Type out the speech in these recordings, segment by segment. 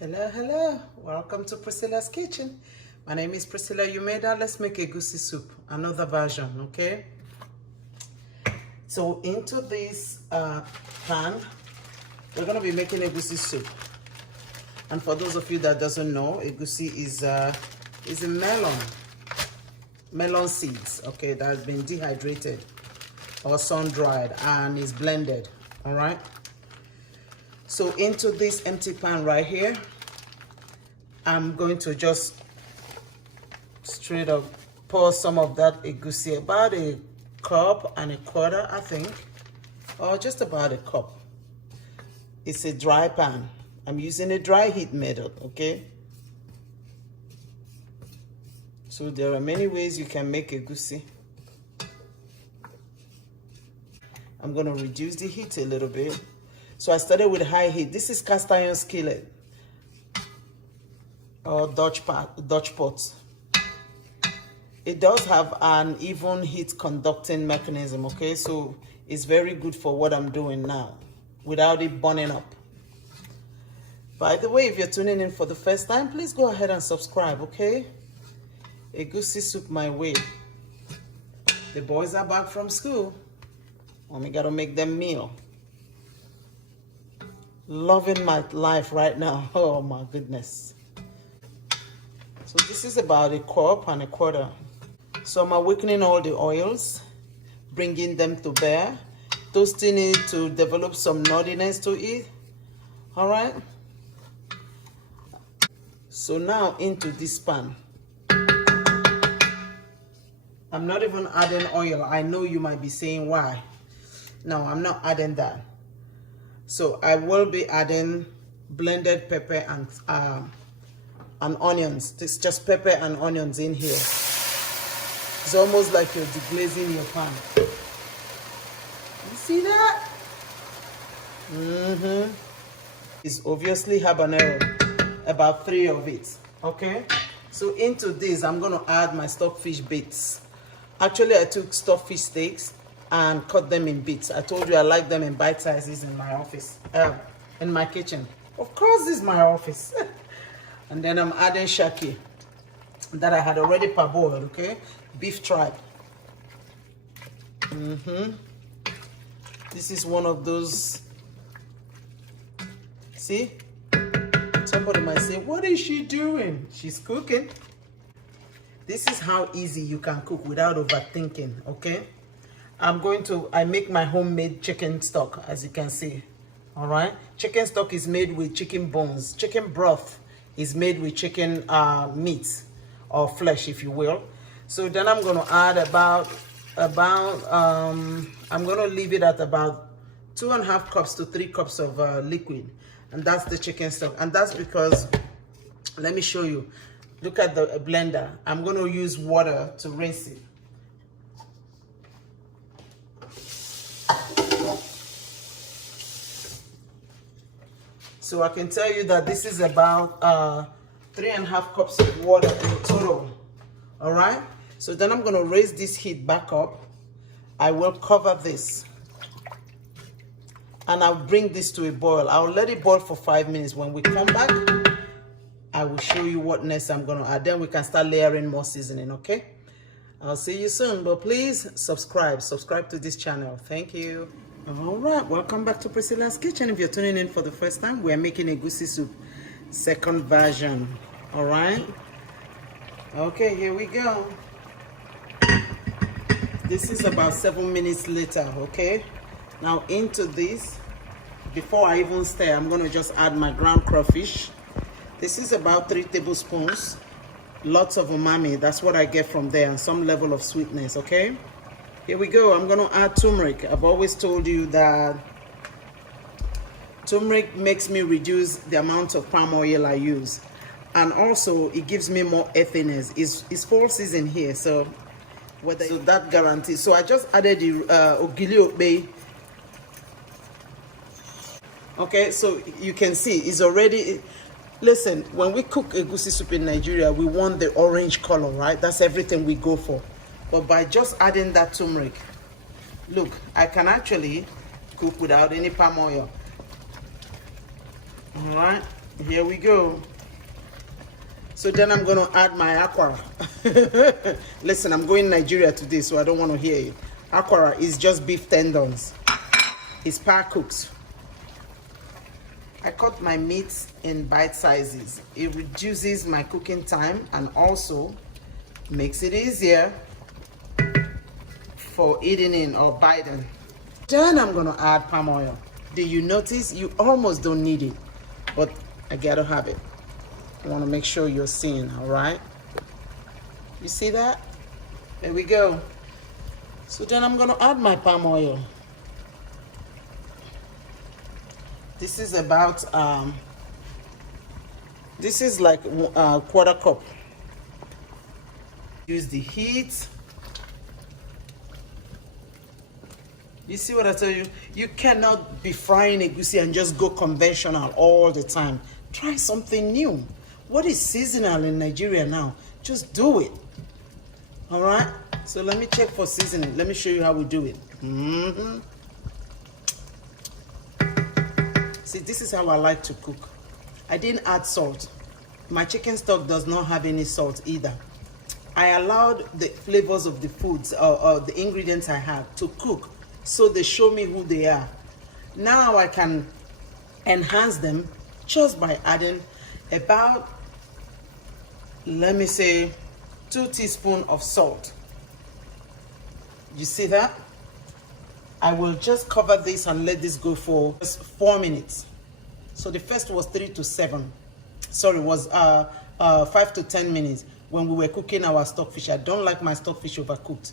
Hello, hello. Welcome to Priscilla's Kitchen. My name is Priscilla Umeda. Let's make egusi soup, another version, okay? So into this pan, we're going to be making egusi soup. And for those of you that doesn't know, egusi is a melon seeds, okay, that has been dehydrated or sun-dried and is blended, all right? So into this empty pan right here, I'm going to just straight up pour some of that egusi, about a cup and a quarter, I think, or just about a cup. It's a dry pan. I'm using a dry heat method, okay? So there are many ways you can make egusi. I'm gonna reduce the heat a little bit. So I started with high heat. This is cast iron skillet or Dutch pot. It does have an even heat conducting mechanism, okay? So it's very good for what I'm doing now without it burning up. By the way, if you're tuning in for the first time, please go ahead and subscribe, okay? Egusi soup my way. The boys are back from school. Mommy gotta make them meal. Loving my life right now. Oh my goodness. So this is about a cup and a quarter. So I'm awakening all the oils, bringing them to bear, toasting it to develop some nuttiness to it. All right. So now into this pan. I'm not even adding oil. I know you might be saying why. No, I'm not adding that. So I will be adding blended pepper and onions. It's just pepper and onions in here. It's almost like you're deglazing your pan. You see that? It's obviously habanero, about 3 of it. Okay. So into this, I'm gonna add my stockfish bits. Actually, I took stockfish steaks and cut them in bits. I told you I like them in bite sizes in my office, in my kitchen. Of course, this is my office. And then I'm adding shaki that I had already parboiled, okay? Beef tripe. This is one of those, see? Somebody might say, what is she doing? She's cooking. This is how easy you can cook without overthinking, okay? I make my homemade chicken stock, as you can see, all right? Chicken stock is made with chicken bones. Chicken broth is made with chicken meat or flesh, if you will. So then I'm gonna add I'm gonna leave it at about 2.5 cups to 3 cups of liquid. And that's the chicken stock. And that's because, let me show you. Look at the blender. I'm gonna use water to rinse it. So I can tell you that this is about 3.5 cups of water in total. All right. So then I'm going to raise this heat back up. I will cover this. And I'll bring this to a boil. I'll let it boil for 5 minutes. When we come back, I will show you what next I'm going to add. Then we can start layering more seasoning, okay? I'll see you soon. But please subscribe. Subscribe to this channel. Thank you. All right, welcome back to Priscilla's Kitchen. If you're tuning in for the first time, we're making egusi soup, second version. All right. Okay, here we go. This is about 7 minutes later, okay? Now into this, before I even stir, I'm gonna just add my ground crawfish. This is about 3 tablespoons. Lots of umami, that's what I get from there, and some level of sweetness, okay? Here we go. I'm going to add turmeric. I've always told you that turmeric makes me reduce the amount of palm oil I use. And also, it gives me more earthiness. It's fall season here, so that guarantees. So I just added the Ogili. Okay, so you can see it's already... Listen, when we cook egusi soup in Nigeria, we want the orange color, right? That's everything we go for. But by just adding that turmeric, look, I can actually cook without any palm oil. All right, Here we go. So then I'm going to add my aquara. Listen, I'm going Nigeria today, so I don't want to hear it. Aquara is just beef tendons. It's par cooked. I cut my meats in bite sizes. It reduces my cooking time and also makes it easier for eating in or biting. Then I'm going to add palm oil. Do you notice? You almost don't need it, but I gotta have it. I want to make sure you're seeing, all right? You see that? There we go. So then I'm going to add my palm oil. This is about, this is like a quarter cup. Use the heat. You see what I tell you? You cannot be frying egusi and just go conventional all the time. Try something new. What is seasonal in Nigeria now? Just do it. All right? So let me check for seasoning. Let me show you how we do it. See, this is how I like to cook. I didn't add salt. My chicken stock does not have any salt either. I allowed the flavors of the foods or the ingredients I have to cook, so they show me who they are. Now I can enhance them just by adding about, let me say, 2 teaspoons of salt. You see that? I will just cover this and let this go for just 4 minutes. So the first was 3 to 7. Sorry, was 5 to 10 minutes when we were cooking our stockfish. I don't like my stockfish overcooked.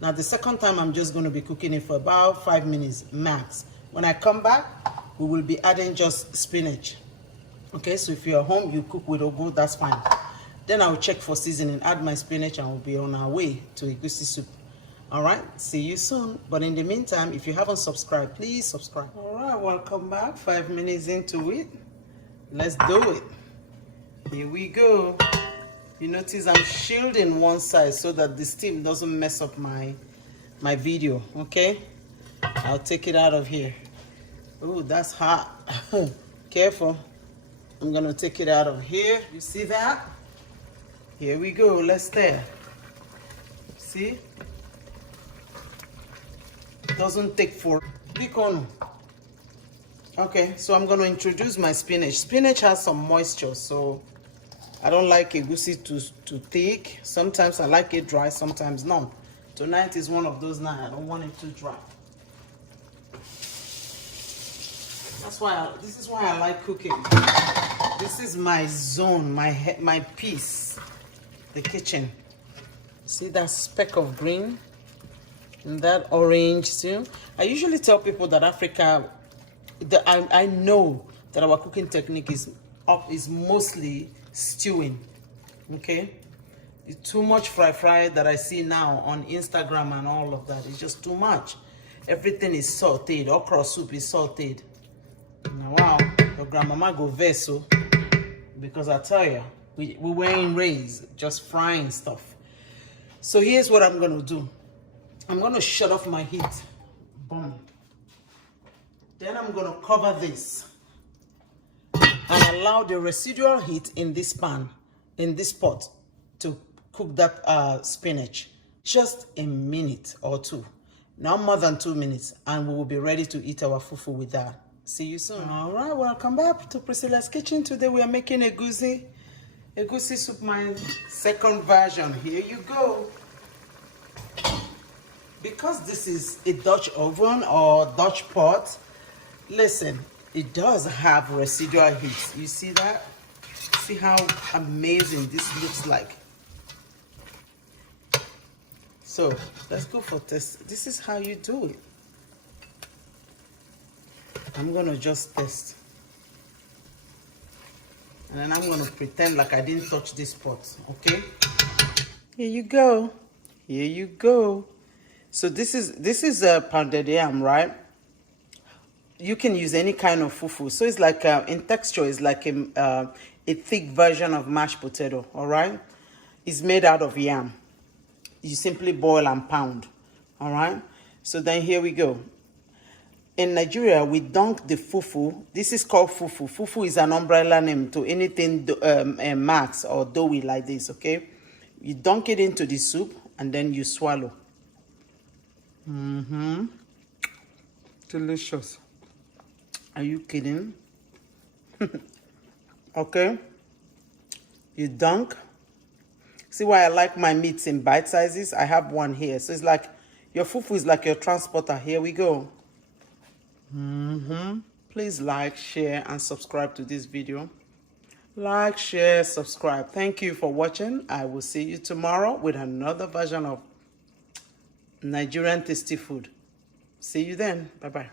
Now the second time I'm just going to be cooking it for about 5 minutes max. When I come back, we will be adding just spinach. Okay, so if you're home, you cook with ogo, that's fine. Then I'll check for seasoning, add my spinach, and we'll be on our way to egusi soup. All right, see you soon. But in the meantime, if you haven't subscribed, please subscribe. All right, welcome back. 5 minutes into it. Let's do it. Here we go. You notice I'm shielding one side so that the steam doesn't mess up my video, okay? I'll take it out of here. Oh, that's hot. Careful. I'm gonna take it out of here. You see that? Here we go. Let's stir. See? Doesn't take for big on. Okay, so I'm going to introduce my spinach. Spinach has some moisture, so I don't like egusi too thick. Sometimes I like it dry, sometimes not. Tonight is one of those nights. I don't want it too dry. That's why this is why I like cooking. This is my zone, my piece, the kitchen. See that speck of green? And that orange too. I usually tell people that Africa, I know that our cooking technique is mostly stewing. Okay, it's too much fry that I see now on Instagram and all of that. It's just too much. Everything is sauteed. Okra soup is sauteed. Now, wow, your grandmama go vessel, because I tell you, we weren't raised just frying stuff. So here's what I'm gonna do. I'm going to shut off my heat. Boom. Then I'm going to cover this and allow the residual heat in this pan, in this pot, to cook that spinach. Just a minute or two. Not more than 2 minutes, and we will be ready to eat our fufu with that. See you soon. All right, welcome back to Priscilla's Kitchen. Today we are making egusi soup, my second version. Here you go. Because this is a Dutch oven or Dutch pot, listen, it does have residual heat. You see that? See how amazing this looks like. So let's go for test. This is how you do it. I'm gonna just test. And then I'm gonna pretend like I didn't touch this pot, okay? Here you go. Here you go. So this is a pounded yam, right? You can use any kind of fufu. So it's like in texture, it's like a thick version of mashed potato. All right, it's made out of yam. You simply boil and pound. All right. So then here we go. In Nigeria, we dunk the fufu. This is called fufu. Fufu is an umbrella name to anything max or doughy like this, okay? You dunk it into the soup and then you swallow. Delicious. Are you kidding? Okay. You dunk. See why I like my meats in bite sizes? I have one here. So it's like your fufu is like your transporter. Here we go. Please like, share, and subscribe to this video. Like, share, subscribe. Thank you for watching. I will see you tomorrow with another version of Nigerian tasty food. See you then. Bye-bye.